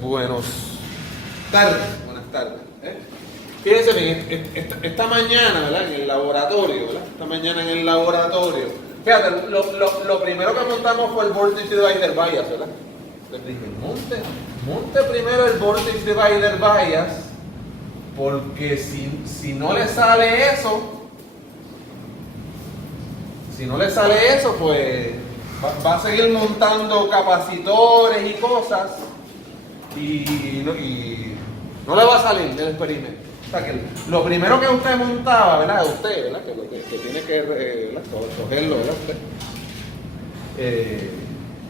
Buenas buenas tardes. Fíjense bien, esta mañana, ¿verdad? En el laboratorio, ¿verdad? Esta mañana en el laboratorio. Fíjate, lo primero que montamos fue el Voltage Divider Bias, ¿verdad? Les dije, monte primero el Voltage Divider Bias, porque si no le sale eso, pues va a seguir montando capacitores y cosas y no le va a salir del experimento. O sea que lo primero que usted montaba, ¿verdad? Usted, ¿verdad? Que tiene que cogerlo, ¿verdad? Usted.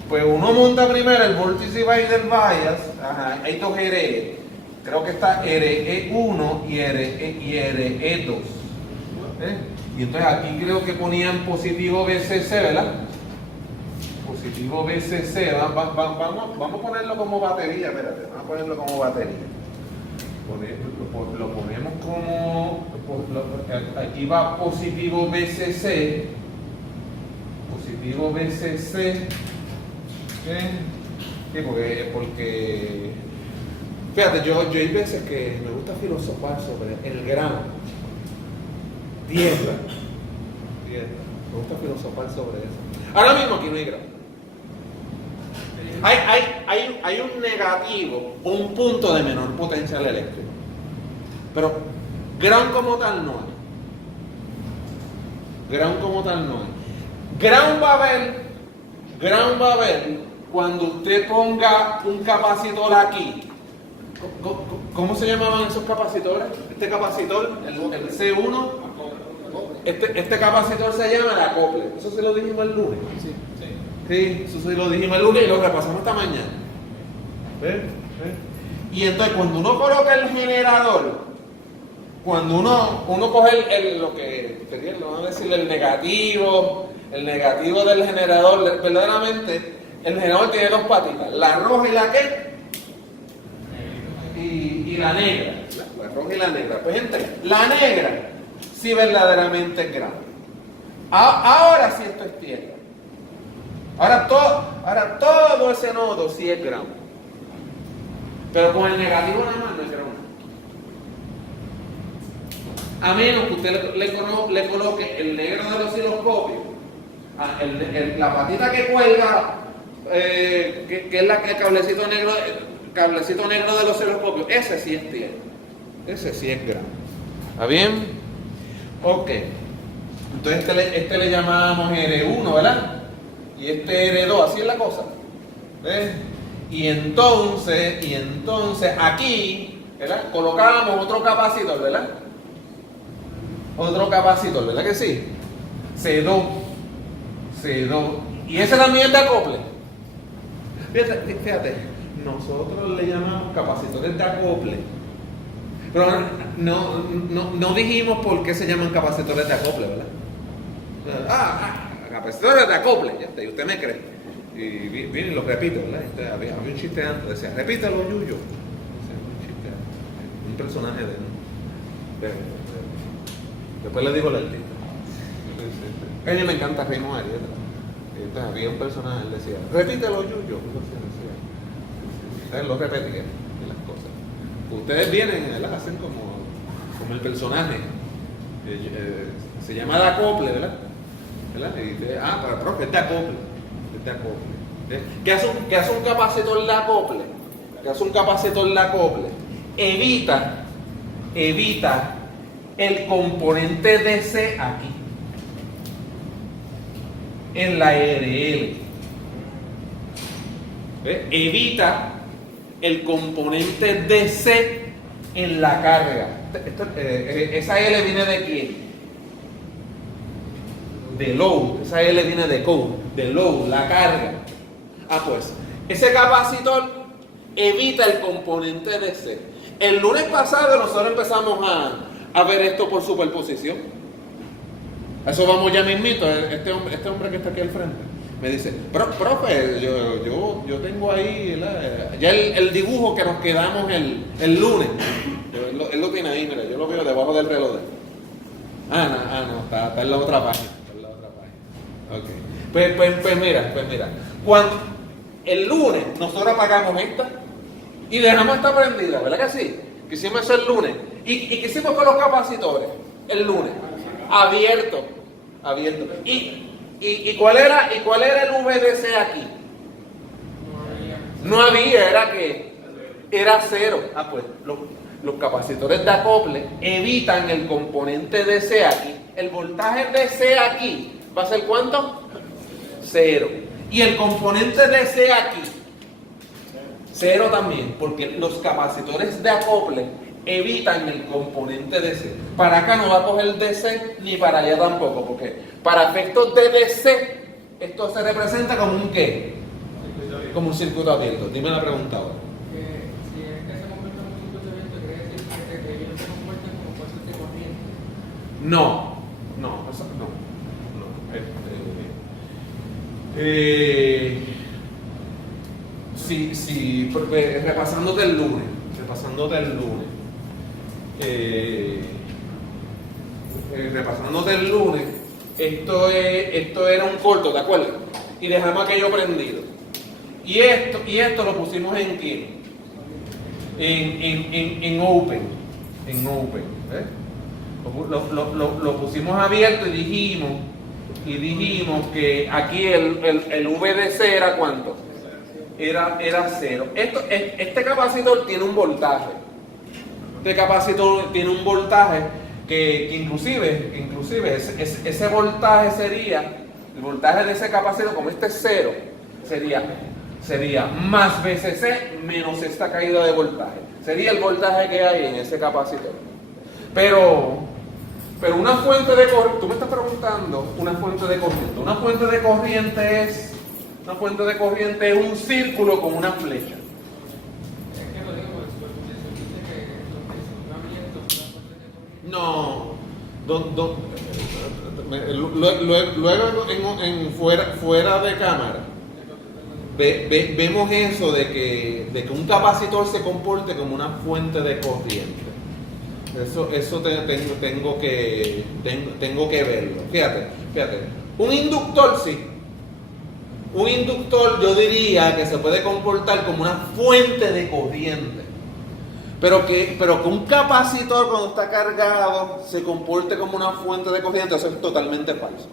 Pues uno monta primero el Voltage Divider Bias. Ajá, hay dos RE. Creo que está RE1 y RE2. Y entonces aquí creo que ponían positivo BCC, ¿verdad? Positivo BCC. Vamos a ponerlo como batería, espérate. Vamos a ponerlo como batería. Lo ponemos como... Aquí va positivo BCC. Positivo BCC. Sí, porque... Fíjate, yo hay veces que me gusta filosofar sobre el grano. Tierra. Me gusta filosofar sobre eso. Ahora mismo aquí no hay grano. Hay un negativo, un punto de menor potencial eléctrico. Pero ground como tal no hay. Ground como tal no hay. Ground va a haber cuando usted ponga un capacitor aquí. ¿Cómo se llamaban esos capacitores? Este capacitor, el C1. Este capacitor se llama el acople. Eso se lo dijimos el lunes. Sí, eso se lo dijimos el lunes y lo repasamos esta mañana. ¿Ves? Y entonces cuando uno coloca el generador, cuando uno coge lo que vamos a decir el negativo del generador, verdaderamente el generador tiene dos patitas, la roja y la qué, y la negra, la roja y la negra. Pues gente, la negra sí verdaderamente es grande. Ahora sí esto es tierra. Ahora todo ese nodo sí es ground. Pero con el negativo nada más no es ground. A menos que usted le coloque el negro del osciloscopio, la patita que cuelga, que es el cablecito negro del osciloscopio, ese sí es tierra. Ese sí es ground. ¿Está bien? Ok. Entonces este le llamamos R1, ¿verdad? Y este R2, así es la cosa. ¿Ves? Y entonces aquí, ¿verdad? Colocábamos otro capacitor, ¿verdad? Otro capacitor, ¿verdad que sí? C2. Y ese también es de acople. Fíjate, nosotros le llamamos capacitores de acople. Pero no dijimos por qué se llaman capacitores de acople, ¿verdad? Capacitores de acople, ya está, y usted me cree. Y viene y lo repito, ¿verdad? Había un chiste antes, decía, repítelo, Yuyo. Un personaje de él. Después le digo la artista. A mí me encanta Reino Arieta. Entonces había un personaje, él decía, repítelo, Yuyo. Él lo repetía y las cosas. Ustedes vienen, ¿verdad? Hacen como el personaje. Se llama de acople, ¿verdad? Y dice, pero profe, es de acople. ¿Qué hace un capacitor de acople? Evita el componente DC aquí, en la RL. ¿Ves? Evita el componente DC en la carga. Esa L viene de quién? De load. Esa L viene de code, de load, la carga. Pues ese capacitor evita el componente DC. El lunes pasado nosotros empezamos a ver esto por superposición. A eso vamos ya mismito. Este hombre que está aquí al frente me dice, profe, yo tengo ahí ya el dibujo que nos quedamos el lunes. Él lo tiene ahí, mira, yo lo veo debajo del reloj de él. No, está en la otra página. Okay. Pues mira, cuando el lunes nosotros apagamos esta Y dejamos esta prendida, ¿verdad que sí? Que hicimos eso el lunes. ¿Y qué hicimos con los capacitores? El lunes. Abierto. Abierto. ¿Y cuál era el VDC aquí? No había, ¿era qué? Era cero. Ah, pues los capacitores de acople evitan el componente DC aquí. El voltaje DC aquí va a ser ¿cuánto? Cero. Y el componente DC aquí, cero también, porque los capacitores de acople evitan el componente DC. Para acá no va a coger DC ni para allá tampoco, porque para efectos de DC esto se representa como un ¿qué? Como un circuito abierto. Dime la pregunta ahora. Si es que se convierte en un circuito abierto, quiere decir que ellos se convierten como fuerzas de corriente. No, eso no. Sí, repasándote el lunes. Repasándote el lunes, esto era un corto, ¿de acuerdo? Y dejamos aquello prendido. Y esto lo pusimos en ¿qué? En open. Lo pusimos abierto y dijimos que aquí el VDC era ¿cuánto? Era cero. Este capacitor tiene un voltaje. Este capacitor tiene un voltaje que inclusive ese voltaje sería, el voltaje de ese capacitor, como este es cero, sería más VCC menos esta caída de voltaje. Sería el voltaje que hay en ese capacitor. Pero una fuente de corriente, tú me estás preguntando una fuente de corriente. Una fuente de corriente es un círculo con una flecha. Es que lo digo por eso, porque se dice que los circuitos abiertos son las fuentes de corriente. No, luego fuera de cámara vemos eso de que un capacitor se comporte como una fuente de corriente. Eso tengo que verlo. Fíjate. Un inductor sí. Un inductor yo diría que se puede comportar como una fuente de corriente. Pero que un capacitor cuando está cargado se comporte como una fuente de corriente, eso es totalmente falso.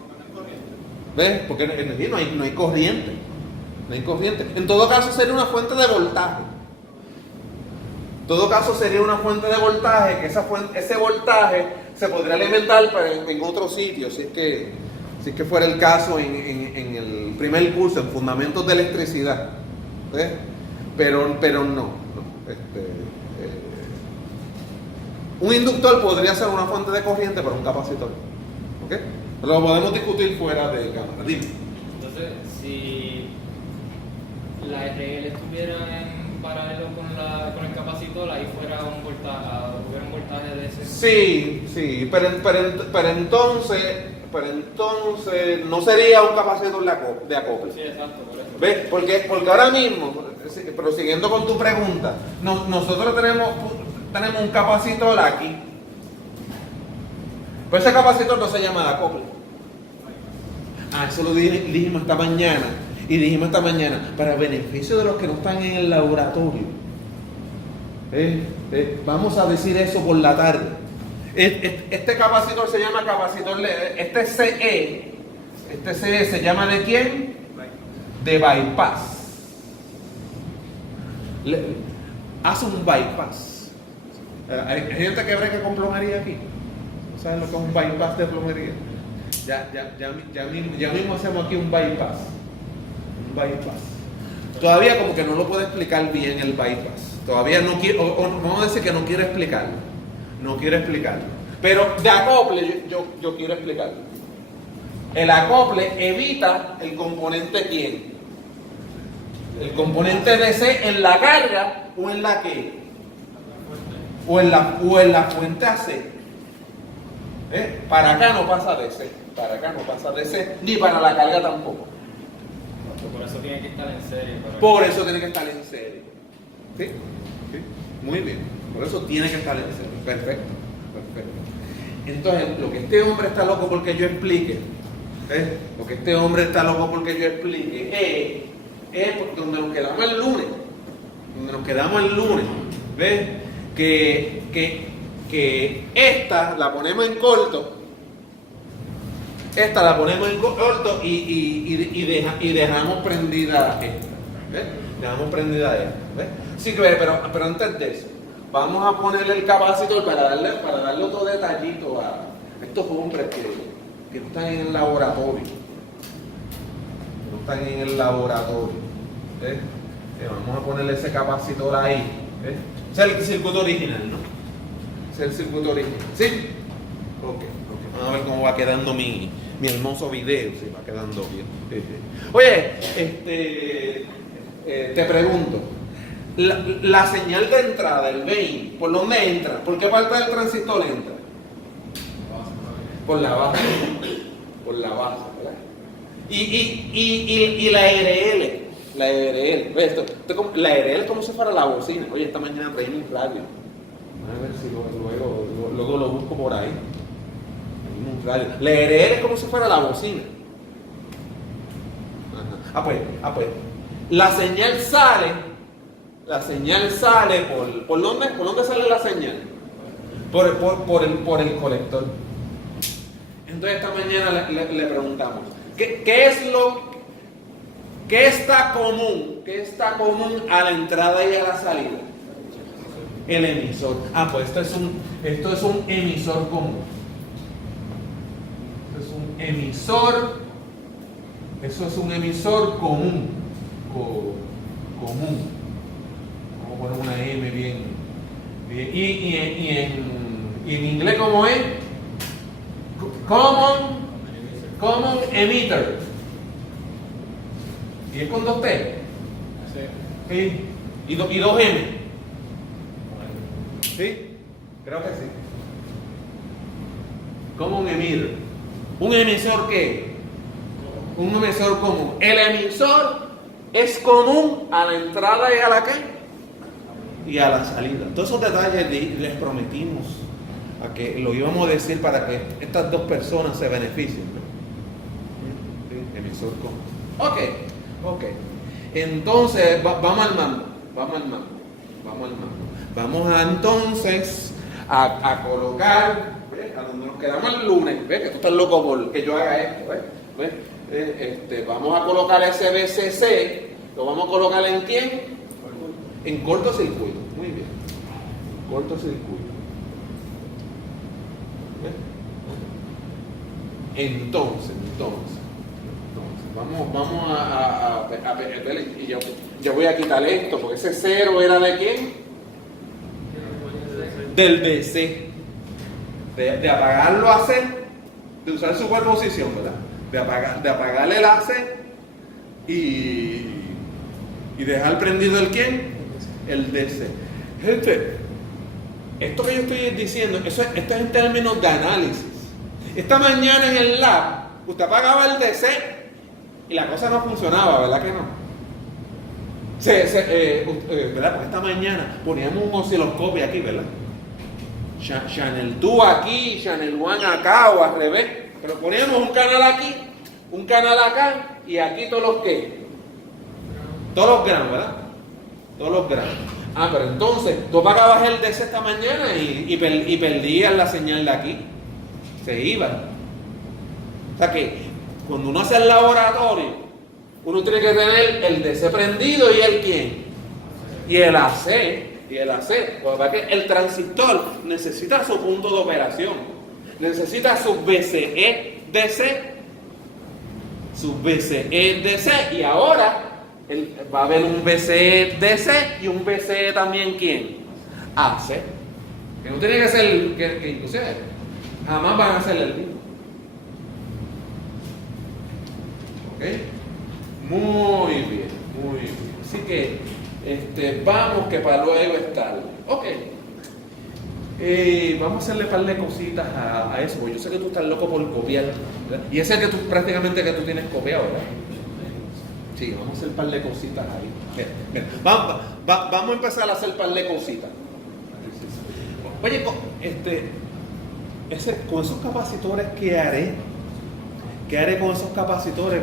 ¿Ves? Porque en energía no hay corriente. No hay corriente. En todo caso sería una fuente de voltaje. En todo caso sería una fuente de voltaje, que ese voltaje se podría alimentar en otro sitio, si es que fuera el caso en el primer curso, en Fundamentos de Electricidad. ¿Ves? Pero no. Un inductor podría ser una fuente de corriente, pero un capacitor. ¿Ok? Lo podemos discutir fuera de cámara. Dime. Entonces, si la RL estuviera en paralelo con el capacitor, ahí hubiera un voltaje de ese. Sí, pero entonces no sería un capacitor de acople. Sí, exacto, por eso. ¿Ves? Porque ahora mismo, prosiguiendo con tu pregunta, nosotros tenemos un capacitor aquí. Pues ese capacitor no se llama de acople. Eso lo dijimos esta mañana. Y dijimos esta mañana, para beneficio de los que no están en el laboratorio, vamos a decir eso por la tarde. Este capacitor se llama capacitor, este CE se llama ¿de quién? De bypass. Hace un bypass. Hay gente que breca con plomería aquí. ¿No saben lo que es un bypass de plomería? Ya mismo hacemos aquí un bypass. Todavía como que no lo puedo explicar bien el bypass. Todavía no quiero, vamos a decir que no quiero explicarlo. Pero de acople yo quiero explicarlo. El acople evita el componente ¿quién? El componente DC en la carga o en la ¿qué? O en la fuente AC. Para acá no pasa DC, ni para la carga tampoco. Por eso tiene que estar en serie. Por eso tiene que estar en serie. ¿Sí? Muy bien. Por eso tiene que estar en serie. Perfecto. Entonces, lo que este hombre está loco porque yo explique, es donde nos quedamos el lunes. donde nos quedamos el lunes, ¿ves? Que esta la ponemos en corto. Esta la ponemos en corto y dejamos prendida esta. ¿Ves? Dejamos prendida esta. ¿Ves? Sí, pero antes de eso, vamos a ponerle el capacitor para darle otro detallito a estos hombres que no están en el laboratorio. No están en el laboratorio. ¿Ves? Vamos a ponerle ese capacitor ahí. ¿Ves? Ese es el circuito original, ¿no? Ese es el circuito original. ¿Sí? Ok. Vamos a ver cómo va quedando mi hermoso video. Sí, va quedando bien. Oye, te pregunto. La señal de entrada, el gain, ¿por dónde entra? ¿Por qué parte del transistor entra? Por la base. Por la base, ¿verdad? Y la RL. La RL. ¿Ves esto? La RL es como si fuera la bocina. Oye, esta mañana traí un radio. A ver si luego lo busco por ahí. Un radio. La RL es como si fuera la bocina. Ajá. Pues. La señal sale ¿por dónde? ¿Por dónde sale la señal? Por el colector. Entonces esta mañana le preguntamos, ¿qué está común a la entrada y a la salida? El emisor. Pues esto es un emisor común. Eso es un emisor común. Común. Vamos a poner una M bien. Y en inglés, ¿cómo es? Common emitter. ¿Y es con 2T? Sí. ¿Y 2M? ¿Sí? Creo que sí. Common emitter. ¿Un emisor qué? Un emisor común. El emisor es común a la entrada y a la ¿qué? Y a la salida. Todos esos detalles les prometimos a que lo íbamos a decir para que estas dos personas se beneficien. ¿Sí? Emisor común. Ok. Entonces, vamos al mando. Vamos a entonces a colocar, ¿ves? A donde nos quedamos el lunes. ¿Ves? Que tú estás loco por que yo haga esto. ¿Ves? Vamos a colocar ese BCC. ¿Lo vamos a colocar en quién? En cortocircuito. Muy bien. Cortocircuito. Entonces, vamos a ver, y yo voy a quitar esto, porque ese 0 era de quién? Del DC. De apagarlo a C, de usar superposición, ¿verdad? De apagarle el AC y dejar prendido el quién? El DC. Gente, esto que yo estoy diciendo, esto es en términos de análisis. Esta mañana en el lab, usted apagaba el DC y la cosa no funcionaba, ¿verdad que no? ¿Verdad? Porque esta mañana poníamos un osciloscopio aquí, ¿verdad? Channel 2 aquí, Channel 1 acá o al revés. Pero poníamos un canal aquí, un canal acá y aquí todos los ¿qué? Todos los ground, ¿verdad? Todos los ground. Pero entonces tú apagabas el DC esta mañana y perdías la señal de aquí. Se iba. O sea que cuando uno hace el laboratorio, uno tiene que tener el DC prendido y el ¿quién? Y el AC. Porque el transistor necesita su punto de operación. Necesita su BCE DC. Su BCE DC. Y ahora va a haber un BCE DC y un BCE también ¿quién? AC. Que no tiene que ser que inclusive jamás van a ser el mismo. ¿Ok? Muy bien. Así que vamos que para luego estar. Ok. Vamos a hacerle un par de cositas a eso, porque yo sé que tú estás loco por copiar, ¿verdad? Y ese es el que tú prácticamente tienes copiado, ¿verdad? Sí, vamos a hacer un par de cositas ahí. Mira. Vamos a empezar a hacer un par de cositas. Oye, con esos capacitores, ¿qué haré? ¿Qué haré con esos capacitores?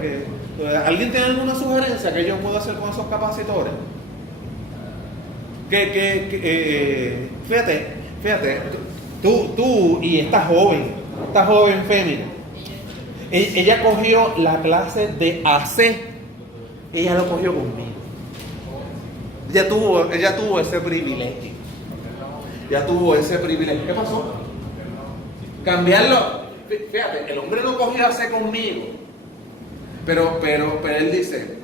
¿Alguien tiene alguna sugerencia que yo pueda hacer con esos capacitores? Fíjate, tú y esta joven fémina, ella cogió la clase de AC, ella lo cogió conmigo. Ella tuvo ese privilegio. ¿Qué pasó? Cambiarlo. Fíjate, el hombre no cogió AC conmigo. Pero él dice,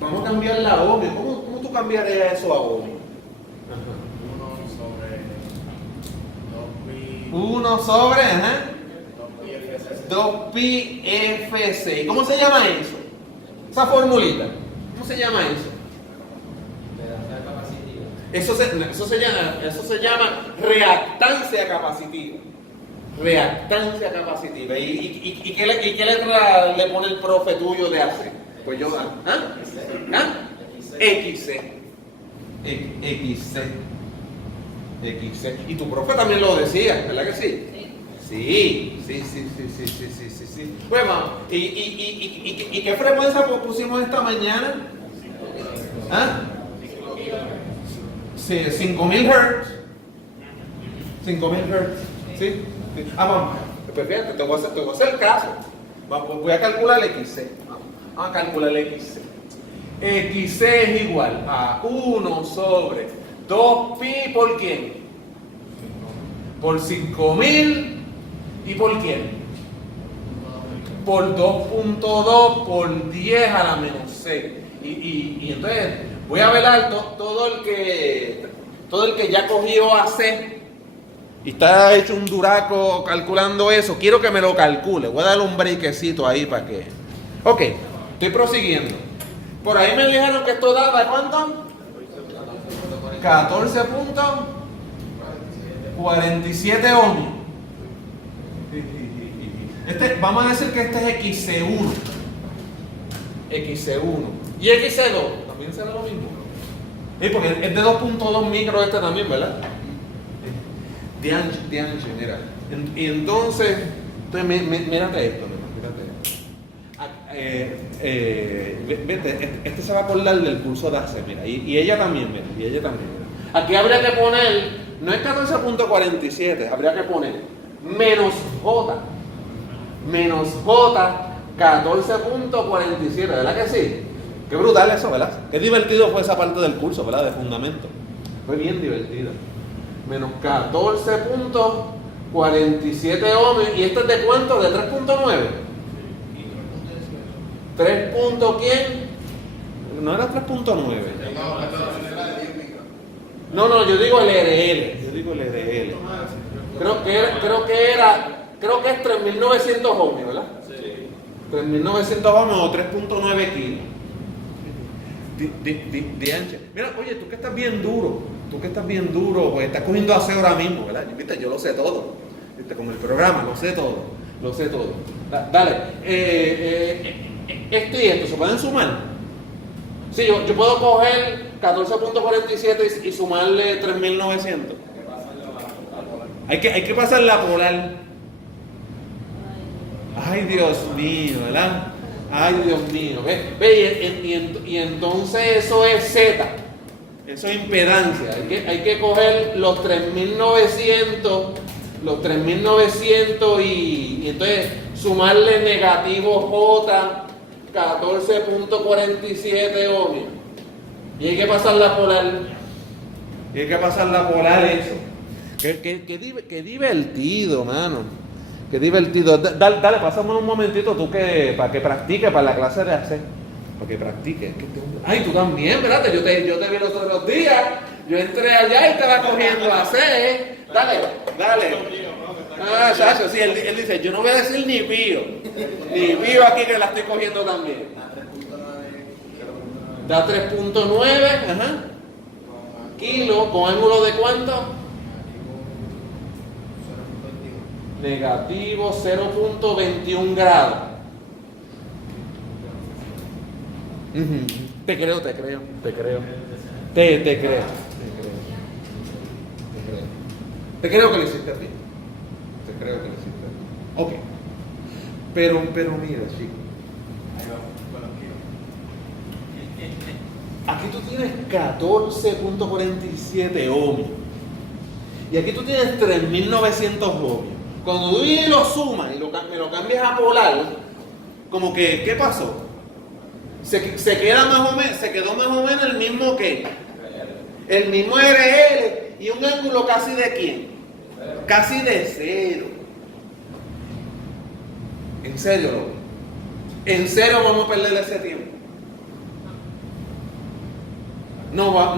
vamos a cambiar la OMI. ¿Cómo tú cambiarías eso a OMI? 1 sobre 2pi FC. ¿Cómo se llama eso? Esa formulita. ¿Cómo se llama eso? Eso se llama reactancia capacitiva. ¿Y qué letra le pone el profe tuyo de AC? Pues yo, XC. Y tu profe también lo decía, ¿verdad que sí? Sí. Pues vamos, ¿y qué frecuencia pusimos esta mañana? 5.000 Hz. 5.000 Hz. ¿Sí? Vamos. Pues fíjate, te voy a hacer caso. Voy a calcular el XC. Vamos a calcular el XC. XC es igual a 1 sobre 2pi por quién? Por 5.000 y por quién? Por 2.2 por 10 a la menos 6. Y entonces voy a velar todo el que ya cogió AC y está hecho un duraco calculando eso. Quiero que me lo calcule. Voy a darle un breakcito ahí para que. Ok, estoy prosiguiendo. Por ahí me dijeron que esto daba ¿cuánto? 14.47 ohmios. Vamos a decir que este es XC1. Y XC2 también será lo mismo. Porque es de 2.2 micros este también, ¿verdad? De ancho, mira. Y entonces mírate esto. Vete, este se va a acordar del curso de AC, mira. Y ella también, mira. Aquí habría que poner, no es 14.47, habría que poner menos J. 14.47, ¿verdad que sí? Qué brutal eso, ¿verdad? Qué divertido fue esa parte del curso, ¿verdad? De fundamento. Fue bien divertido. Menos 14.47 ohmios. ¿Y este es de cuánto? ¿De 3.9? 3. ¿Quién? No era 3.9. No, yo digo el RL. Creo que es 3.900 ohmios, ¿verdad? Sí. 3.900 ohmios o 3.9 kilos de ancha. Mira, oye, tú que estás bien duro, pues estás cogiendo AC ahora mismo, ¿verdad? Viste, yo lo sé todo. Viste, como el programa, lo sé todo. Dale. Esto y esto, ¿se pueden sumar? Sí, yo puedo coger 14.47 y sumarle 3.900. Hay que pasar la polar. Ay, Dios mío, ¿verdad? Ay, Dios mío. Y entonces eso es Z. Eso es impedancia. Hay que coger los 3.900 y entonces sumarle negativo J, 14.47 ohmios. Y hay que pasar la polar. Eso. Qué divertido, mano. Qué divertido. Dale, pásame un momentito tú para que practique para la clase de AC. Para que practique. Ay, tú también, ¿verdad? Yo te vi los otros días. Yo entré allá y estaba cogiendo AC. Dale. Chacho, sí, él dice, yo no voy a decir ni pío. Ni pío aquí que la estoy cogiendo también. Da 3.9, kilo, ¿con ángulo de cuánto? Negativo 0.21 grados. Te creo. Te creo que lo hiciste bien. Ok. Pero mira, chicos. Aquí tú tienes 14.47 ohmios. Y aquí tú tienes 3.900 ohmios. Cuando tú vienes y lo sumas y lo cambias a polar, como que, ¿qué pasó? Se quedó más o menos el mismo que el mismo RL y un ángulo casi de ¿quién? Casi de cero. En serio, loco. En serio vamos a perder ese tiempo. No va.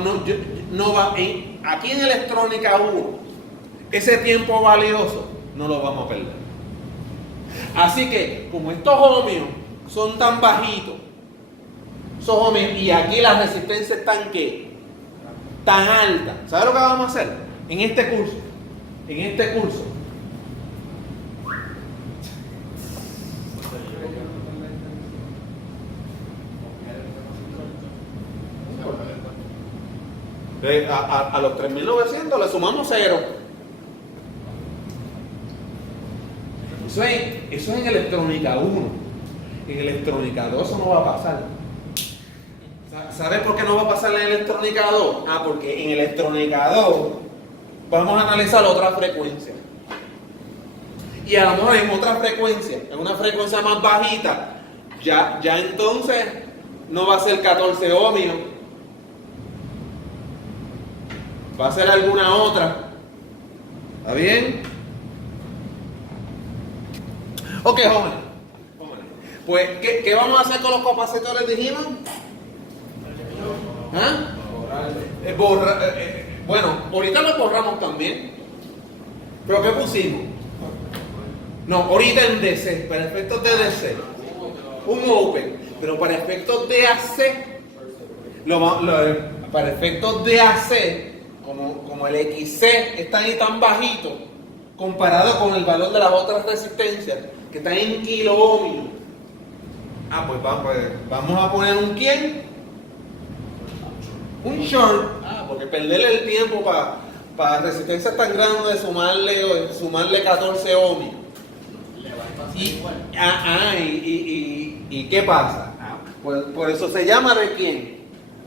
Aquí en Electrónica 1, ese tiempo valioso no lo vamos a perder. Así que, como estos ohmios son tan bajitos, esos ohmios, y aquí las resistencias están ¿qué? Tan altas. ¿Sabes lo que vamos a hacer? En este curso. A los 3.900 le sumamos 0. Eso es en Electrónica 1. En Electrónica 2 eso no va a pasar. ¿Sabes por qué no va a pasar en Electrónica 2? Porque en Electrónica 2 vamos a analizar otra frecuencia. Y a lo mejor en otra frecuencia, en una frecuencia más bajita, ya entonces no va a ser 14 ohmios. Va a ser alguna otra. ¿Está bien? Ok, jóvenes. Pues, ¿qué vamos a hacer con los capacitores, dijimos? ¿Ah? Bueno, ahorita los borramos también. ¿Pero qué pusimos? No, ahorita en DC, para efectos de DC. Un Open. Pero para efectos de AC, para efectos de AC, como el XC está ahí tan bajito, comparado con el valor de las otras resistencias, que están en kilo ohmios. Pues vamos a poner un ¿quién? Un short. Porque perderle el tiempo para resistencias tan grandes de sumarle 14 ohmios. ¿Y qué pasa? Por eso se llama ¿de quién?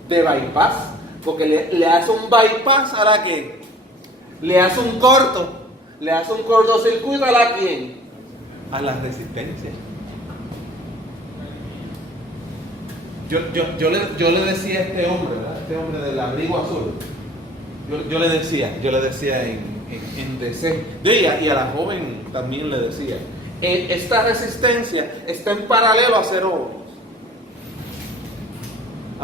De bypass. Porque le hace un bypass a la que le hace un cortocircuito a la quién, a las resistencias. Yo le decía a este hombre, ¿verdad? Este hombre del abrigo azul, yo le decía en DC, y a la joven también le decía, esta resistencia está en paralelo a 0 ohmios.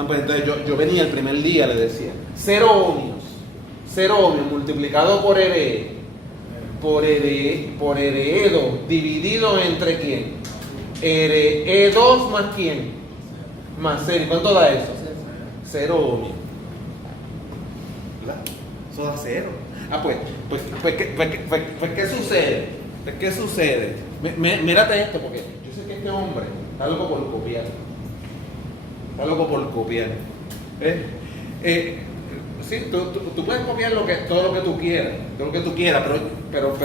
Pues entonces yo venía el primer día, le decía 0 ohmios multiplicado por RE2 dividido entre ¿quién? RE2 más ¿quién? Más 0. ¿Cuánto da eso? 0 ohmios. ¿Verdad? Eso da 0. ¿Qué sucede? ¿Qué sucede? Mírate esto, porque yo sé que este hombre está loco por copiar. Sí, tú puedes copiar todo lo que tú quieras, pero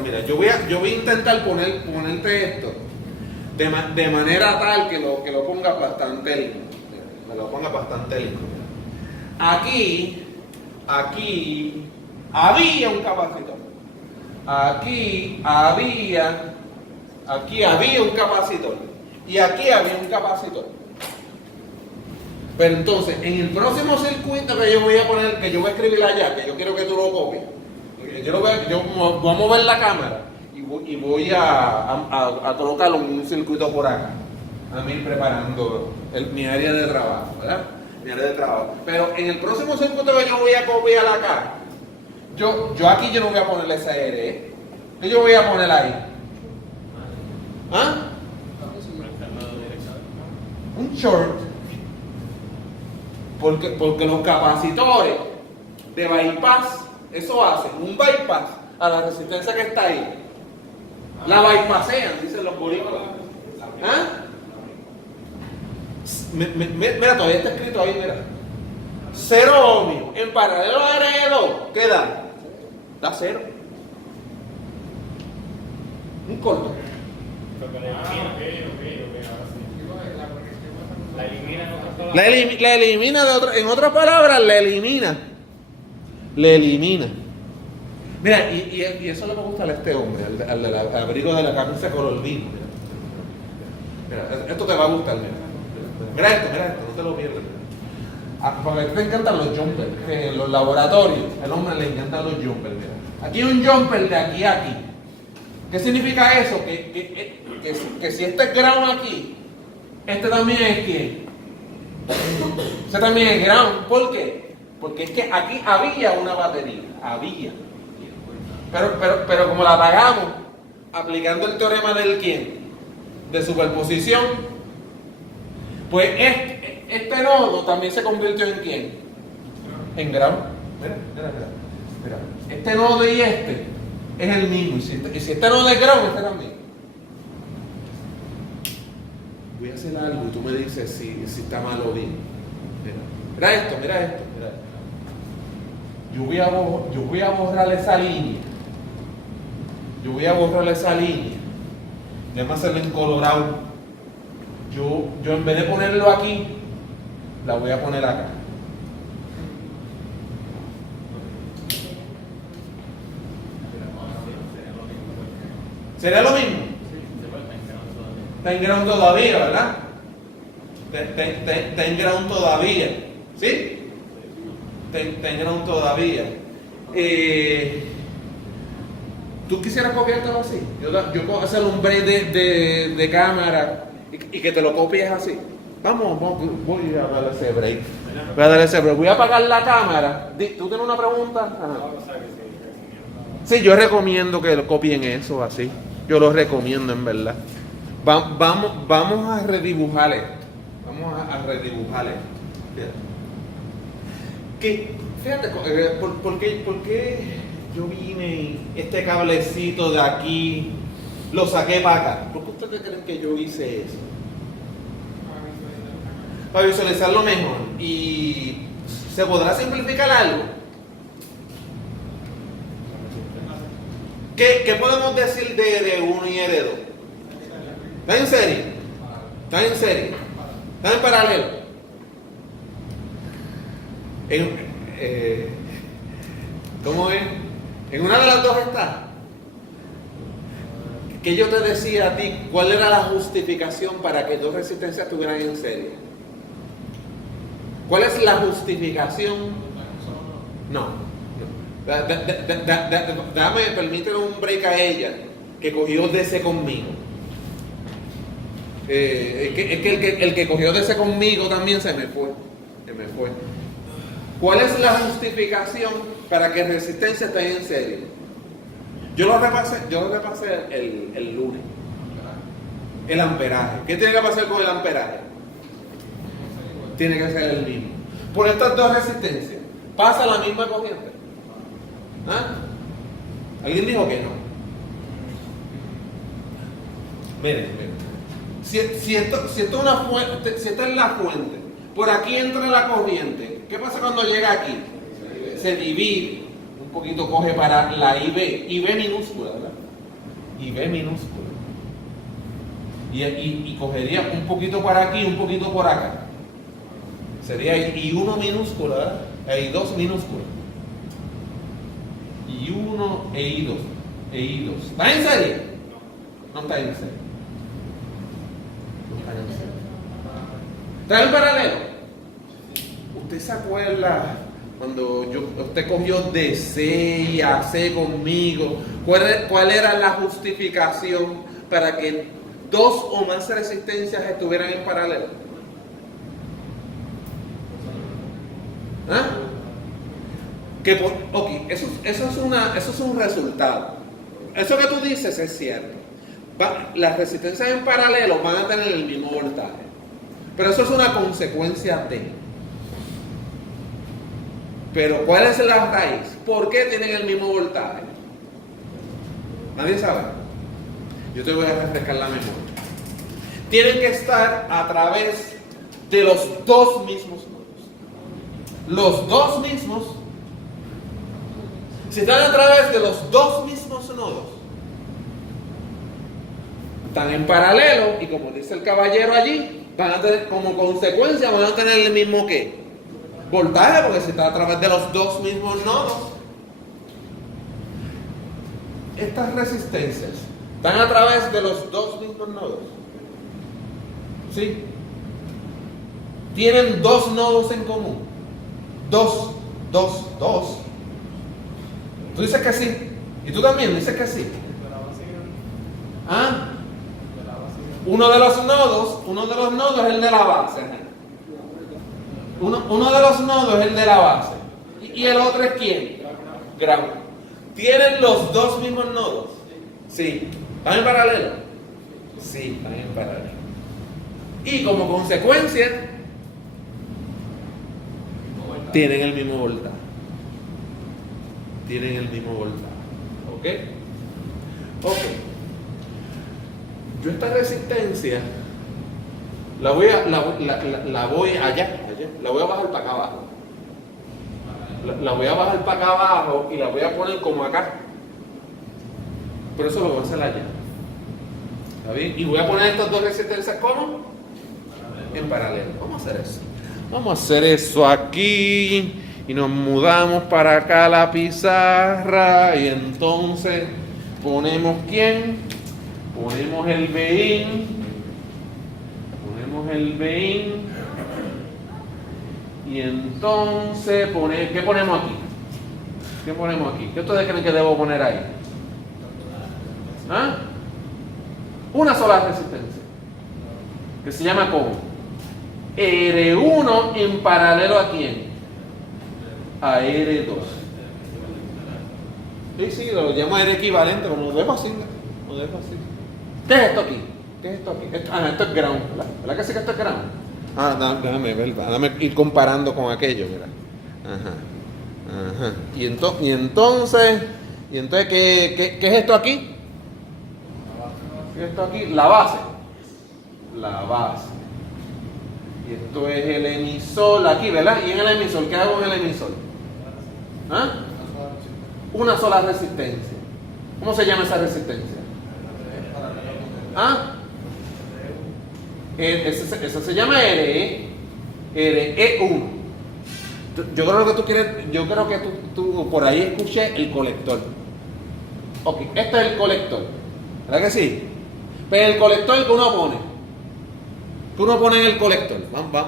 mira, yo voy a intentar ponerte esto de manera tal que lo pongas bastante lindo. Me lo pongas bastante lindo. Aquí había un capacitor. Aquí había un capacitor. Y aquí había un capacitor. Pero entonces, en el próximo circuito que yo voy a poner, que yo voy a escribir allá, que yo quiero que tú lo copies, yo voy a mover la cámara y voy a colocarlo en un circuito por acá, a mí preparando mi área de trabajo, ¿verdad? Mi área de trabajo. Pero en el próximo circuito que yo voy a copiar acá, yo aquí yo no voy a ponerle esa RE. ¿Qué yo voy a poner ahí? ¿Ah? Un short. Porque los capacitores de bypass, eso hacen un bypass a la resistencia que está ahí. La bypassean, dicen los boricuas. ¿Ah? Mira, todavía está escrito ahí, mira. 0 ohmios en paralelo a RE2, ¿qué da? Da 0. Un corto. Ok, ahora sí. La elimina en otras palabras. La elimina en otras palabras, la elimina. Le elimina. Mira, y eso es lo que me gusta a este hombre, al abrigo de la camisa color vino. Mira, esto te va a gustar, mira. Mira esto, no te lo pierdas. Porque a ti te encantan los jumpers. En los laboratorios, al hombre le encantan los jumpers. Mira. Aquí hay un jumper de aquí a aquí. ¿Qué significa eso? Que si este es ground aquí, este también es quién. Este también es ground. ¿Por qué? Porque es que aquí había una batería. Había. Pero como la apagamos, aplicando el teorema del quién, de superposición, pues este nodo también se convirtió en quién, en ground. Mira. Este nodo y este es el mismo. Y si este nodo es ground, este también. Voy a hacer algo y tú me dices si está mal o bien. Mira esto. Yo voy a borrar esa línea. Déjame hacerlo en colorado. Yo en vez de ponerlo aquí, la voy a poner acá. ¿Sería lo mismo? Está en ground todavía, ¿verdad? Está en ground todavía. ¿Sí? Está en ground todavía. ¿Tú quisieras copiártelo así? Yo puedo hacer un break de cámara y que te lo copies así. Vamos, voy a darle ese break. Voy a apagar la cámara. ¿Tú tienes una pregunta? Ajá. Sí, yo recomiendo que lo copien eso así. Yo lo recomiendo en verdad. Vamos a redibujar esto. Fíjate, ¿por qué yo vine y este cablecito de aquí lo saqué para acá? ¿Por qué ustedes creen que yo hice eso? Para visualizarlo mejor. ¿Y se podrá simplificar algo? ¿Qué podemos decir de R1 y R2? ¿Están en serie? ¿Están en paralelo? ¿Cómo es? En una de las dos está. Que yo te decía a ti, ¿cuál era la justificación para que dos resistencias estuvieran en serie? ¿Cuál es la justificación? No. Permíteme un break a ella, que cogió DC conmigo. Es que el que cogió DC conmigo también se me fue. ¿Cuál es la justificación para que resistencia esté en serie? Yo lo repasé el lunes. El amperaje. ¿Qué tiene que pasar con el amperaje? Tiene que ser el mismo. Por estas dos resistencias, ¿pasa la misma corriente? ¿Ah? ¿Alguien dijo que no? Miren. Si esto es una fuente, si esta es la fuente, por aquí entra la corriente, ¿qué pasa cuando llega aquí? Se divide, un poquito coge para la IB minúscula, ¿verdad? IB minúscula. Y cogería un poquito para aquí, un poquito por acá. Sería I1 minúscula, ¿verdad? I2 minúscula. I1 e I2. ¿Está en serie? No está en serie. ¿Está en paralelo? ¿Usted se acuerda cuando usted cogió de C y AC conmigo? ¿Cuál era la justificación para que dos o más resistencias estuvieran en paralelo? ¿Ah? Eso es un resultado. Eso que tú dices es cierto. Las resistencias en paralelo van a tener el mismo voltaje. Pero eso es una consecuencia de. Pero ¿cuál es la raíz? ¿Por qué tienen el mismo voltaje? ¿Nadie sabe? Yo te voy a refrescar la memoria. Tienen que estar a través de los dos mismos nodos. Los dos mismos. Si están a través de los dos mismos nodos, están en paralelo y como dice el caballero allí, van a tener, como consecuencia, van a tener el mismo ¿qué? Voltaje, porque si está a través de los dos mismos nodos. Estas resistencias están a través de los dos mismos nodos. ¿Sí? Tienen dos nodos en común. Dos. Tú dices que sí. Y tú también dices que sí. ¿Ah? Uno de los nodos es el de la base. Uno de los nodos es el de la base. ¿Y el otro es quién? Ground. ¿Tienen los dos mismos nodos? Sí. ¿Están en paralelo? Sí, están en paralelo. Y como consecuencia, tienen el mismo voltaje. Tienen el mismo voltaje. ¿Ok? Ok. Yo esta resistencia la voy allá, la voy a bajar para acá abajo. La voy a bajar para acá abajo y la voy a poner como acá. Pero eso lo voy a hacer allá. ¿Está bien? Y voy a poner estas dos resistencias ¿cómo? En paralelo. Vamos a hacer eso. Vamos a hacer eso aquí. Y nos mudamos para acá a la pizarra. Y entonces ponemos ¿quién? Ponemos el BIN. Ponemos el BIN. Y entonces ¿qué ponemos aquí? ¿Qué ponemos aquí? ¿Qué ustedes creen que debo poner ahí? ¿Ah? Una sola resistencia. Que se llama ¿cómo? R1 en paralelo ¿a quién? A R2. Sí, lo llamo R equivalente, pero lo dejo así. Lo dejo así. ¿Qué es esto aquí? ¿Qué es esto aquí? Esto es ground. ¿Verdad que sí que esto es ground? Déjame ir comparando con aquello, mira. Ajá. Y entonces, ¿qué es esto aquí? ¿Qué es esto aquí? La base. Y esto es el emisor aquí, ¿verdad? ¿Y en el emisor? ¿Qué hago en el emisor? ¿Ah? Una sola resistencia. ¿Cómo se llama esa resistencia? ¿Ah? Esa se llama RE1. Yo creo que tú por ahí escuché el colector. Ok, este es el colector. ¿Verdad que sí? Pero el colector que uno pone. ¿Qué uno pone en el colector?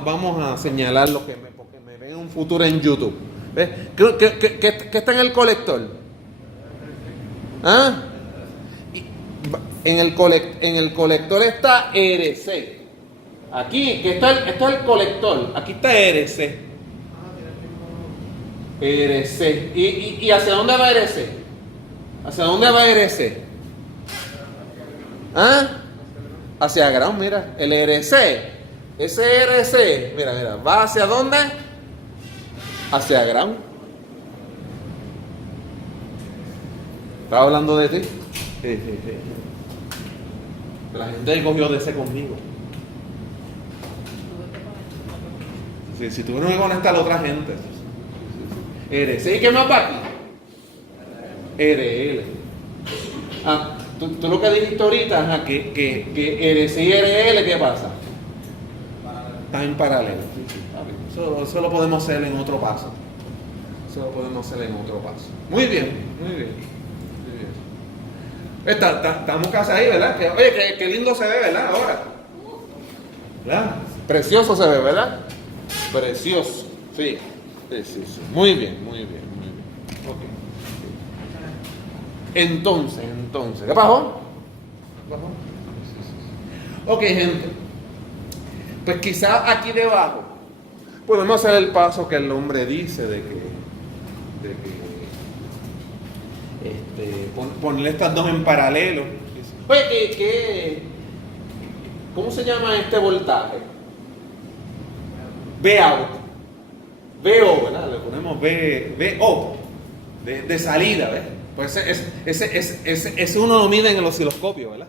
Vamos a señalar lo que porque me ven en un futuro en YouTube. ¿Ves? ¿Qué está en el colector? ¿Ah? En el colector está RC. Aquí, esto es el colector. Aquí está RC. RC. ¿Y hacia dónde va RC? ¿Hacia dónde va RC? ¿Ah? Hacia ground, mira. El RC. Ese RC, mira, ¿va hacia dónde? Hacia ground. ¿Estaba hablando de ti? Sí. La gente cogió DC conmigo. Sí, si tú no me conectas a la otra gente. RC. ¿Y qué más va aquí? RL. Tú lo que dijiste ahorita, que RC y RL, ¿qué pasa? Están en paralelo. Eso lo podemos hacer en otro paso. Muy bien. Estamos casi ahí, ¿verdad? Oye, qué lindo se ve, ¿verdad? Ahora. ¿Verdad? Precioso se ve, ¿verdad? Precioso. Sí. Muy bien. Okay. Entonces, ¿qué pasó? Ok, gente. Pues quizás aquí debajo podemos hacer el paso que el hombre dice de que ponerle estas dos en paralelo. Oye, ¿cómo se llama este voltaje? Vout. VO, ¿verdad? Le ponemos VO de salida, ¿ves? Pues ese uno lo mide en el osciloscopio, ¿verdad?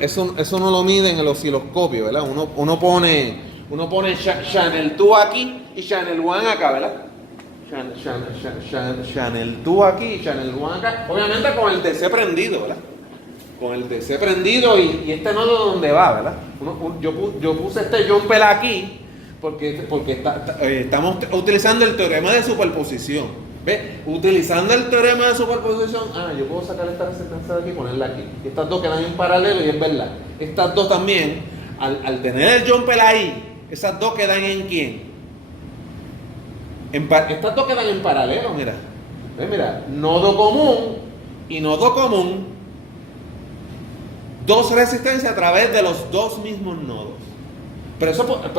Eso uno lo mide en el osciloscopio, ¿verdad? Uno pone channel 2 aquí y channel 1 acá, ¿verdad? Channel 2 aquí y channel 1 acá. Obviamente con el DC prendido, ¿verdad? con el DC prendido y este nodo donde va, ¿verdad? Yo puse este jumper aquí porque estamos utilizando el teorema de superposición. ¿Ves? Utilizando el teorema de superposición, yo puedo sacar esta resistencia de aquí y ponerla aquí. Estas dos quedan en paralelo y es verdad. Estas dos también, al tener el jumper ahí, esas dos quedan ¿en quién? Estas dos quedan en paralelo, mira. ¿Ves? Mira, nodo común y nodo común. Dos resistencias a través de los dos mismos nodos. Pero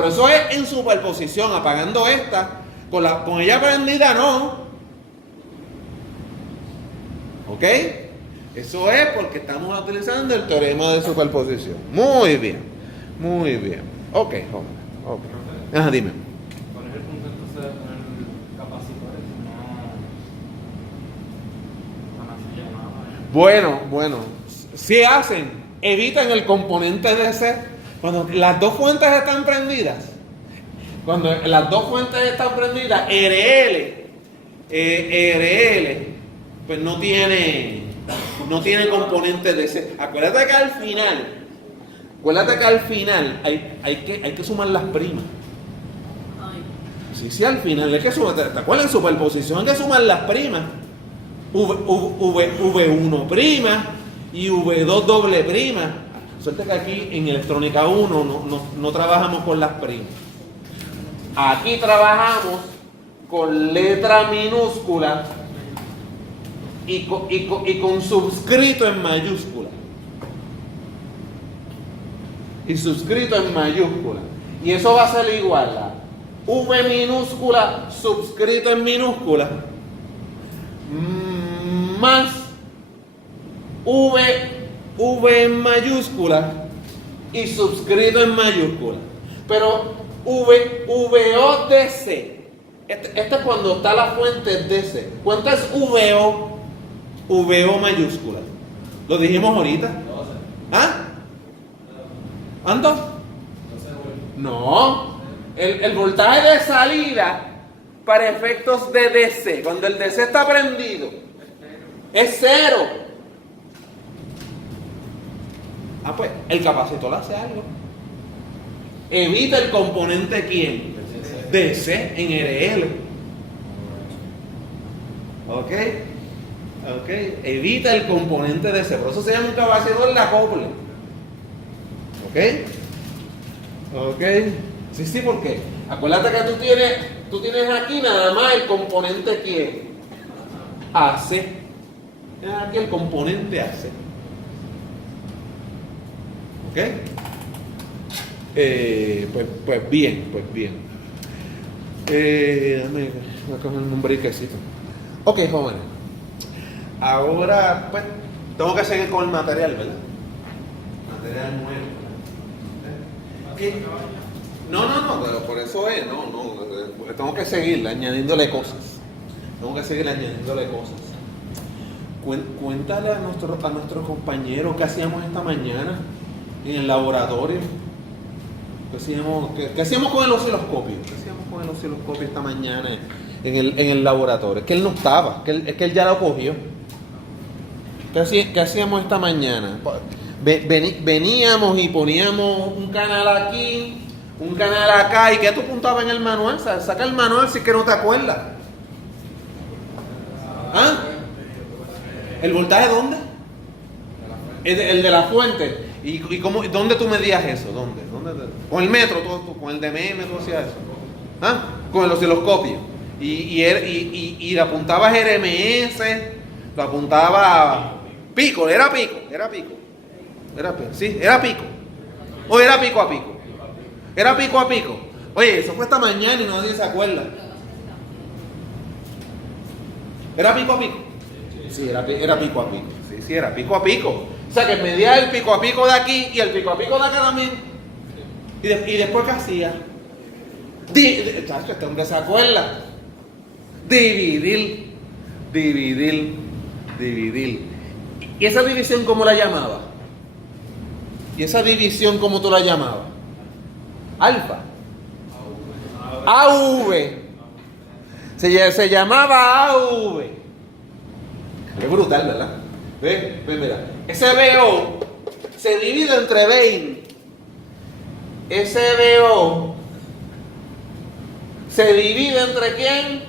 eso es en superposición, apagando esta. Con ella prendida no. ¿Ok? Eso es porque estamos utilizando el teorema de superposición. Muy bien. Muy bien. Ok, joven. Okay. Ajá, dime. ¿Cuál es el punto entonces de poner capacitores si no Bueno. Si evitan el componente DC. Cuando las dos fuentes están prendidas, RL, pues no tiene componente DC. Acuérdate que al final hay que sumar las primas. Sí, al final hay que sumar. ¿Te acuerdas? En superposición hay que sumar las primas. V1 prima y V2 doble prima. Suerte que aquí en electrónica 1 no trabajamos con las primas. Aquí trabajamos con letra minúscula y con subscrito en mayúscula. Y eso va a ser igual a V minúscula subscrito en minúscula más V en mayúscula y subscrito en mayúscula. Pero VO DC. Este es cuando está la fuente DC. ¿Cuánto es VO? VO mayúscula. Lo dijimos ahorita. ¿Ah? ¿Ando? No. El voltaje de salida para efectos de DC, cuando el DC está prendido, es 0. Pues el capacitor hace algo. Evita el componente ¿quién? DC en RL. ¿Ok? Evita el componente DC. Por eso se llama un capacitor de acople. ¿Ok? Sí, porque acuérdate que tú tienes aquí nada más el componente ¿quién? AC. Tienes aquí el componente AC. ¿Ok? Pues bien. Déjame coger un briquecito. Ok, jóvenes. Ahora, pues, tengo que seguir con el material, ¿verdad? Material nuevo. ¿Qué? No, pero por eso es, tengo que seguir añadiéndole cosas. Cuéntale a nuestros compañeros qué hacíamos esta mañana en el laboratorio. ¿Qué hacíamos con el osciloscopio? Esta mañana en el laboratorio? Es que él no estaba, es que él ya lo cogió. ¿Qué hacíamos esta mañana? Veníamos y poníamos un canal aquí, un canal acá. ¿Y qué tú apuntabas en el manual? Saca el manual si es que no te acuerdas. ¿Ah? ¿El voltaje dónde? El de la fuente. ¿Y dónde tú medías eso? ¿Dónde? Con el metro, con el DMM, tú hacías eso. ¿Ah? Con el osciloscopio. Y le apuntabas RMS, lo apuntaba pico, era pico. Sí, era pico. O era pico a pico. Era pico a pico. Oye, eso fue esta mañana y nadie se acuerda. ¿Era pico a pico? Sí, era pico a pico. Sí, era pico a pico. O sea, que medía el pico a pico de aquí y el pico a pico de acá también. Y después, ¿qué hacía? Chacho, este hombre se acuerda. Dividir. ¿Y esa división cómo la llamaba? ¿Y esa división cómo tú la llamabas? Alfa. AV. Se llamaba AV. Qué brutal, ¿verdad? ¿Ves? ¿Ves? Mira. Ese BO se divide entre 20. Ese BO se divide entre quién?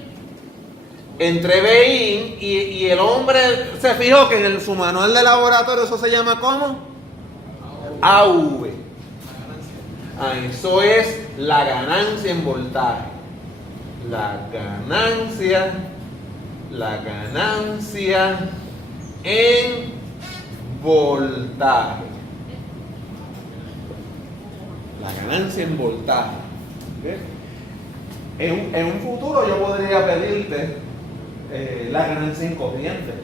Entre BI y el hombre se fijó que en su manual de laboratorio eso se llama ¿cómo? AV. Eso es la ganancia en voltaje. La ganancia en voltaje. La ganancia en voltaje. ¿Ves? En un futuro yo podría pedirte la ganancia en corriente.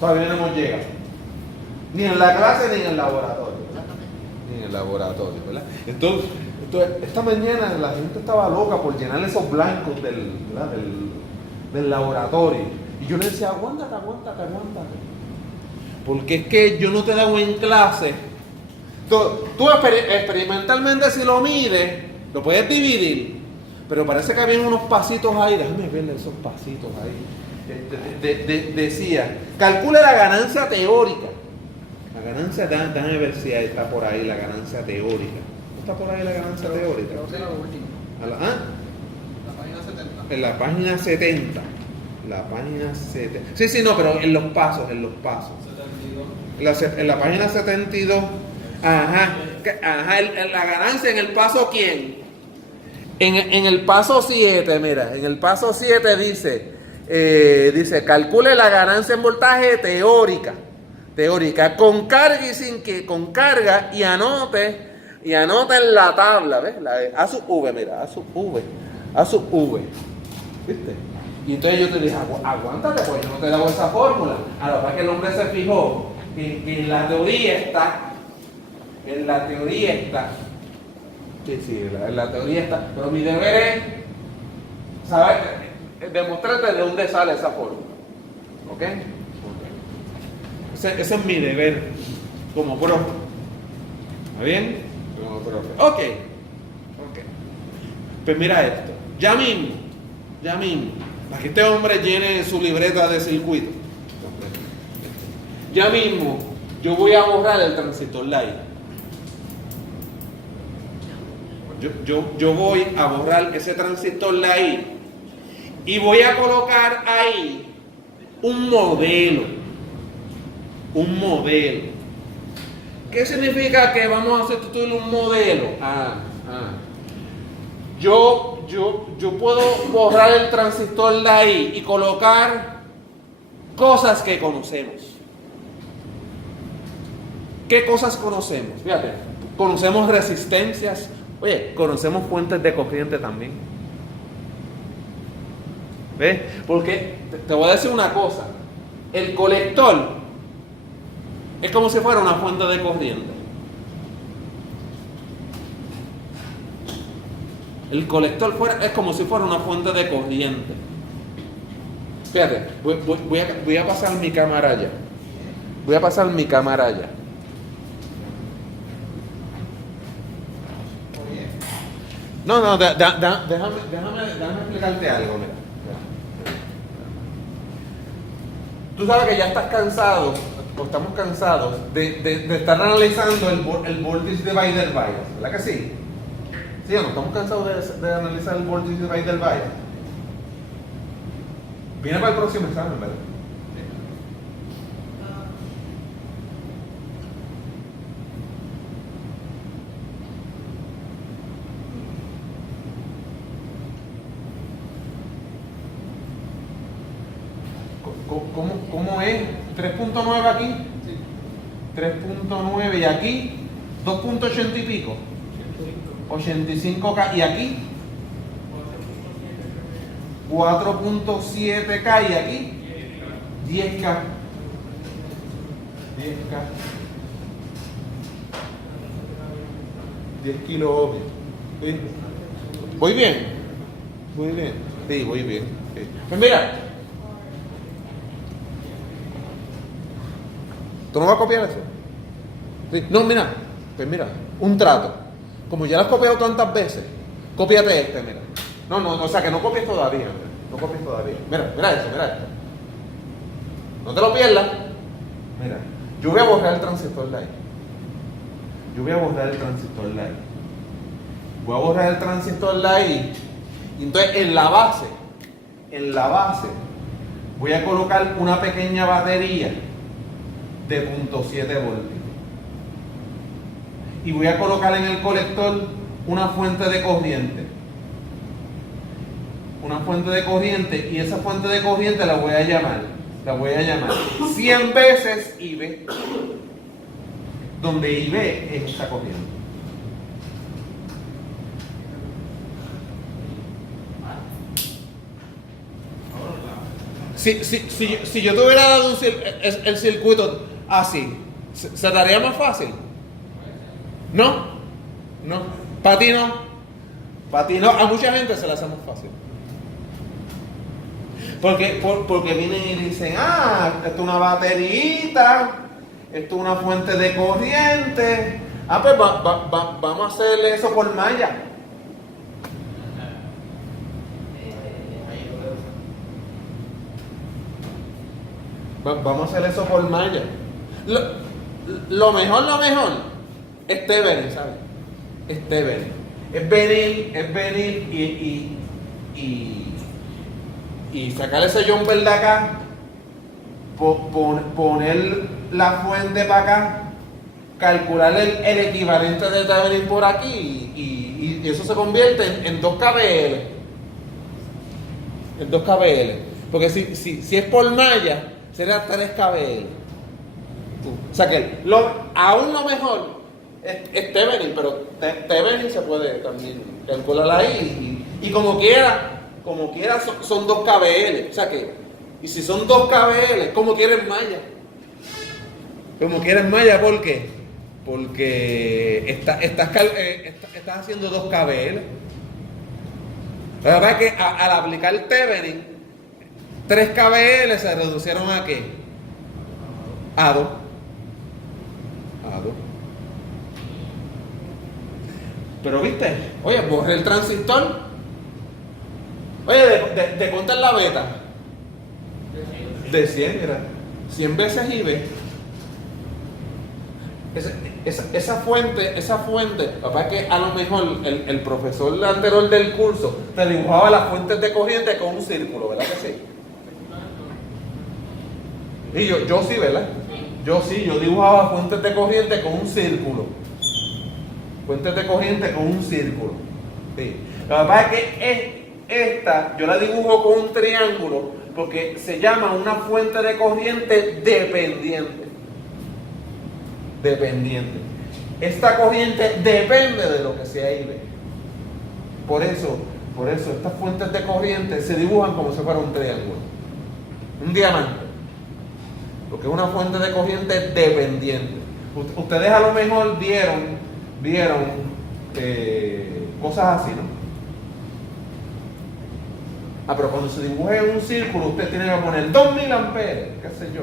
Todavía no hemos llegado. Ni en la clase ni en el laboratorio. ¿Verdad? Ni en el laboratorio, ¿verdad? Entonces, esta mañana la gente estaba loca por llenar esos blancos del laboratorio. Y yo le decía, aguántate. Porque es que yo no te he dado en clase. Tú experimentalmente si lo mides, lo puedes dividir. Pero parece que había unos pasitos ahí. Déjame ver esos pasitos ahí. Decía, calcule la ganancia teórica. La ganancia, déjame ver si está por ahí la ganancia teórica. ¿No está por ahí la ganancia teórica? Creo que la última. La página 70. En la página 70. La página 70. Sí, no, pero en los pasos. 72. En la página 72. Ajá. La ganancia en el paso ¿quién? En el paso 7, mira. En el paso 7 dice, calcule la ganancia en voltaje teórica, con carga y sin que, con carga y anote en la tabla, ¿ves? A sub V, mira, a sub V, ¿viste? Y entonces yo te dije, aguántate, pues yo no te he dado esa fórmula. A la vez que el hombre se fijó que en la teoría está, sí, en la teoría está, pero mi deber es saber, demostrarte de dónde sale esa fórmula, ¿ok? Ese es mi deber como profe. ¿Está bien? Como profe. Ok. Pues mira esto. Ya mismo, para que este hombre llene su libreta de circuito. Ya mismo, yo voy a borrar el transistor light. Yo voy a borrar ese transistor light y voy a colocar ahí un modelo. ¿Qué significa que vamos a sustituir un modelo? Yo puedo borrar el transistor de ahí y colocar cosas que conocemos. ¿Qué cosas conocemos? Fíjate, conocemos resistencias. Oye, conocemos fuentes de corriente también. ¿Ves? Porque te voy a decir una cosa. El colector es como si fuera una fuente de corriente. El colector es como si fuera una fuente de corriente. Fíjate, voy a pasar mi cámara allá. No, déjame explicarte algo. Mira. Tú sabes que ya estás cansado, o estamos cansados, de estar analizando el voltage divider bias, ¿verdad que sí? ¿Sí o no? Estamos cansados de analizar el voltage divider bias. Viene para el próximo examen, ¿verdad? ¿Cómo es? ¿3.9 aquí? Sí. 3.9 y aquí 2.80 y pico. 85K y aquí 4.7K y aquí 10K. 10 kilo ohmios. ¿Sí? ¿Voy bien? Sí, voy bien. Sí. Pues mira, ¿tú no vas a copiar eso? ¿Sí? No, mira, pues mira, un trato. Como ya lo has copiado tantas veces, cópiate este, mira. No, o sea que no copies todavía, mira. No copies todavía. Mira esto. No te lo pierdas. Mira, yo voy a borrar el transistor de ahí. Yo voy a borrar el transistor de ahí. Voy a borrar el transistor de ahí. Y entonces en la base, voy a colocar una pequeña batería de 0.7 voltios. Y voy a colocar en el colector una fuente de corriente. Una fuente de corriente, y esa fuente de corriente la voy a llamar 100 veces IB, donde IB es esta corriente. Si yo te hubiera dado el circuito así, ¿se te haría más fácil? ¿No? No. Para ti no. Para ti no. A mucha gente se le hace más fácil. Porque vienen y dicen, esto es una baterita, esto es una fuente de corriente. Pues vamos a hacerle eso por malla. Vamos a hacer eso por malla. Lo mejor es Tevenin, ¿sabes? Es Tevenin. Es venir y sacar ese jumper de acá, poner la fuente para acá, calcular el equivalente de Tevenin por aquí y eso se convierte en 2 kVL. En 2 kVL. Porque si es por malla, será 3 kVL. O sea que aún lo mejor es Tevenin, pero Tevenin se puede también calcular ahí y como quiera son 2 kVL. O sea que, y si son 2 kVL, como quieren malla. Como quieren malla, ¿por qué? Porque estás haciendo 2 kVL. La verdad es que al aplicar Tevenin, 3 kVL se reducieron ¿a qué? A 2. Pero viste, oye, borré el transistor. Oye, de cuánto es la beta. De 100, mira. 100 veces IB. Esa fuente, papá, que a lo mejor el profesor anterior del curso te dibujaba las fuentes de corriente con un círculo, ¿verdad que sí? Y yo sí, ¿verdad? Yo dibujaba fuentes de corriente con un círculo. Fuentes de corriente con un círculo. Sí. Lo que pasa es que esta yo la dibujo con un triángulo porque se llama una fuente de corriente dependiente. Esta corriente depende de lo que sea IB. Por eso estas fuentes de corriente se dibujan como si fuera un triángulo, un diamante, porque es una fuente de corriente dependiente. Ustedes a lo mejor vieron cosas así, ¿no? Pero cuando se dibuja en un círculo, usted tiene que poner 2000 amperes, qué sé yo.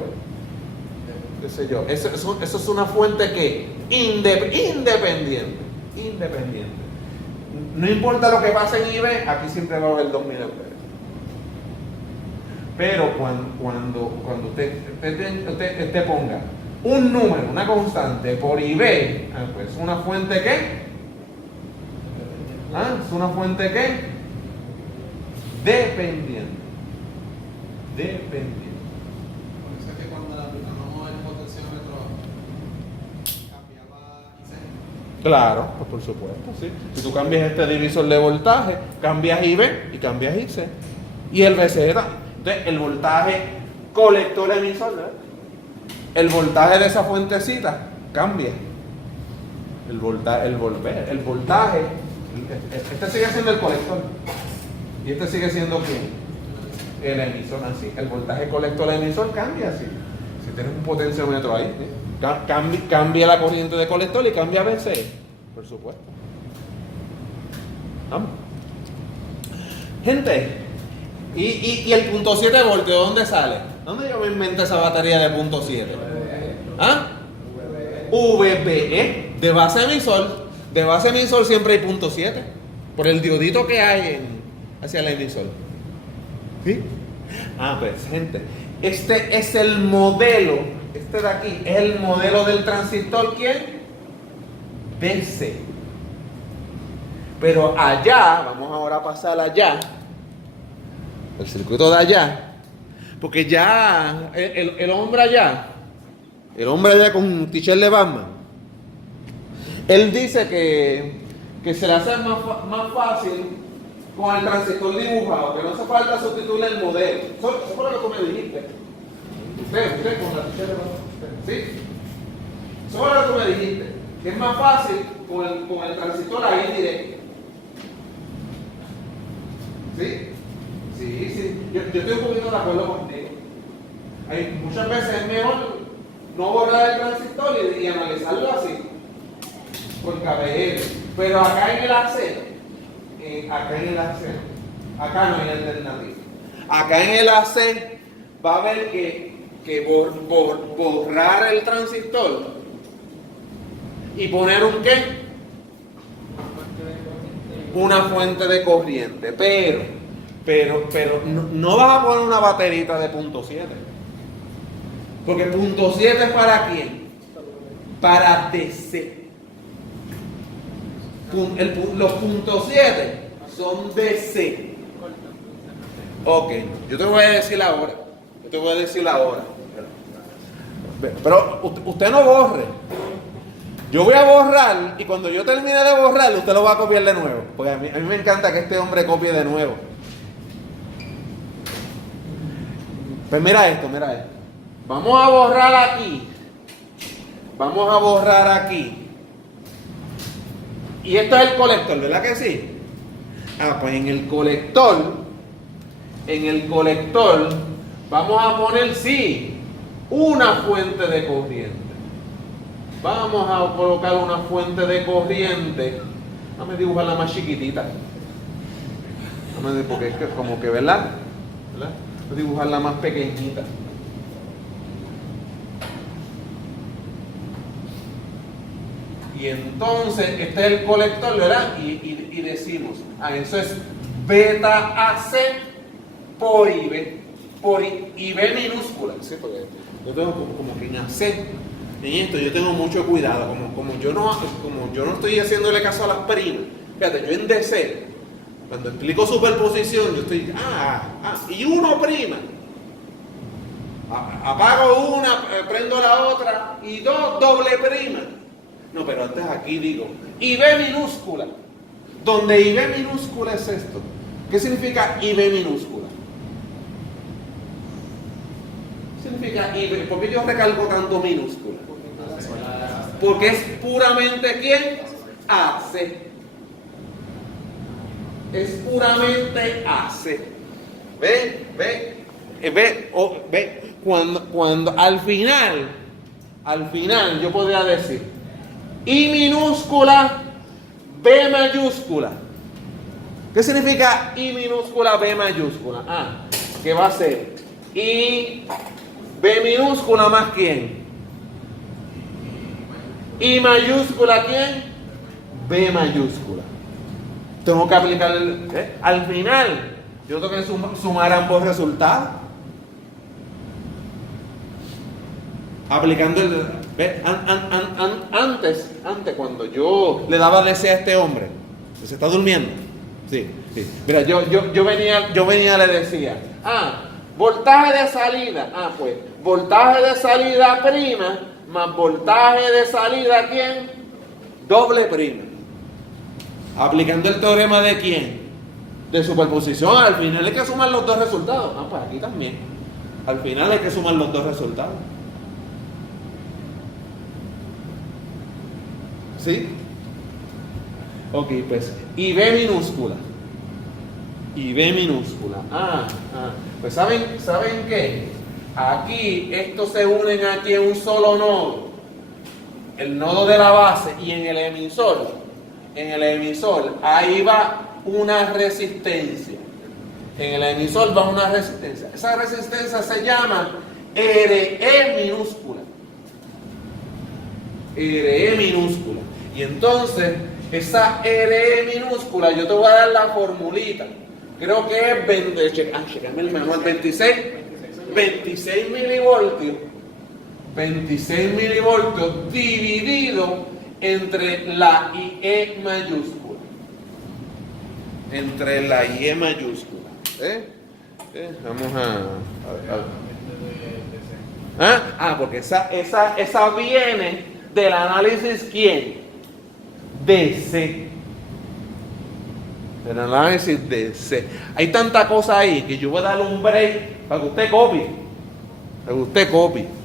Eso es una fuente que independiente. No importa lo que pase en IB, aquí siempre va a haber 2000 amperes. Pero cuando usted ponga un número, una constante por IB, pues una fuente ¿qué? Es una fuente ¿qué? Dependiente. Por eso es que cuando le aplicamos el potenciómetro cambiaba IC. Claro, pues por supuesto, sí. Si tú cambias este divisor de voltaje, cambias IB y cambias IC. Y el receta. Entonces, el voltaje colector emisor, ¿verdad? El voltaje de esa fuentecita cambia. El voltaje, este sigue siendo el colector. Y este sigue siendo ¿quién? El emisor, así. El voltaje colector emisor cambia así. Si tienes un potenciómetro ahí, cambia la corriente de colector y cambia BC. Por supuesto. Vamos. Gente, y el punto 7 voltios, ¿de dónde sale? ¿Dónde yo me inventé esa batería de punto 7? VBE, de base emisor. De base emisor siempre hay punto 7. Por el diodito que hay hacia el emisor. ¿Sí? Pues gente, este es el modelo, este de aquí, es el modelo del transistor, ¿quién? DC. Pero allá, vamos ahora a pasar allá, el circuito de allá, porque ya el hombre allá con un t-shirt de Batman, él dice que se le hace más fácil con el transistor dibujado, que no hace falta sustituir el modelo. Eso fue lo que tú me dijiste. Usted con la t-shirt de Batman. ¿Sí? Eso fue lo que tú me dijiste. Que es más fácil con el transistor ahí directo. ¿Sí? Sí. Yo estoy un poquito de acuerdo contigo. Muchas veces es mejor no borrar el transistor y analizarlo así, por KBL. Pero acá en el AC, acá no hay alternativa. Acá en el AC va a haber que borrar el transistor y poner un ¿qué? Una fuente de corriente. Pero no vas a poner una baterita de .7. Porque .7 es para quién? Para DC. Los .7 son DC. Ok, yo te voy a decir ahora. Pero usted no borre. Yo voy a borrar y cuando yo termine de borrar, usted lo va a copiar de nuevo. Porque a mí me encanta que este hombre copie de nuevo. Pues mira esto. Vamos a borrar aquí. Y esto es el colector, ¿verdad que sí? Pues en el colector vamos a poner, sí, una fuente de corriente. Vamos a colocar una fuente de corriente. Déjame dibujarla más chiquitita. Porque es que como que, ¿verdad? Voy a dibujarla más pequeñita. Y entonces, este es el colector, ¿verdad? Y decimos, eso es beta AC por IB, por IB minúscula. ¿Sí? Porque yo tengo como que en AC, en esto yo tengo mucho cuidado, como yo no estoy haciéndole caso a las primas. Fíjate, yo en DC, cuando explico superposición, yo estoy, y 1'. Apago una, prendo la otra, y 2 doble prima. No, pero antes aquí digo, IB minúscula. Donde IB minúscula es esto. ¿Qué significa IB minúscula? Significa IB. ¿Por qué yo recalco tanto minúscula? Porque es puramente ¿quién? AC. Es puramente AC. Ve. Cuando al final yo podría decir I minúscula, B mayúscula. ¿Qué significa I minúscula, B mayúscula? ¿Qué va a ser? I, B minúscula más ¿quién? I mayúscula ¿quién? B mayúscula. Tengo que aplicar al final. Yo tengo que sumar ambos resultados. Aplicando antes cuando yo le daba DC a este hombre, ¿se está durmiendo? Sí. Mira, yo venía le decía, voltaje de salida, pues, voltaje de salida prima, más voltaje de salida, ¿quién? Doble prima. Aplicando el teorema de ¿quién? De superposición, al final hay que sumar los dos resultados. Pues aquí también. Al final hay que sumar los dos resultados. ¿Sí? Ok, pues IB minúscula. Pues ¿saben qué? Aquí estos se unen aquí en un solo nodo. El nodo de la base y en el emisor. Ahí va una resistencia. En el emisor va una resistencia. Esa resistencia se llama RE minúscula. RE minúscula. Y entonces, esa RE minúscula, yo te voy a dar la formulita. creo que es 20, checame el manual, 26 milivoltios. 26 milivoltios dividido entre la IE mayúscula. Entre la IE mayúscula. Vamos a porque esa viene del análisis ¿quién? DC. Del análisis DC. Hay tanta cosa ahí que yo voy a darle un break para que usted copie.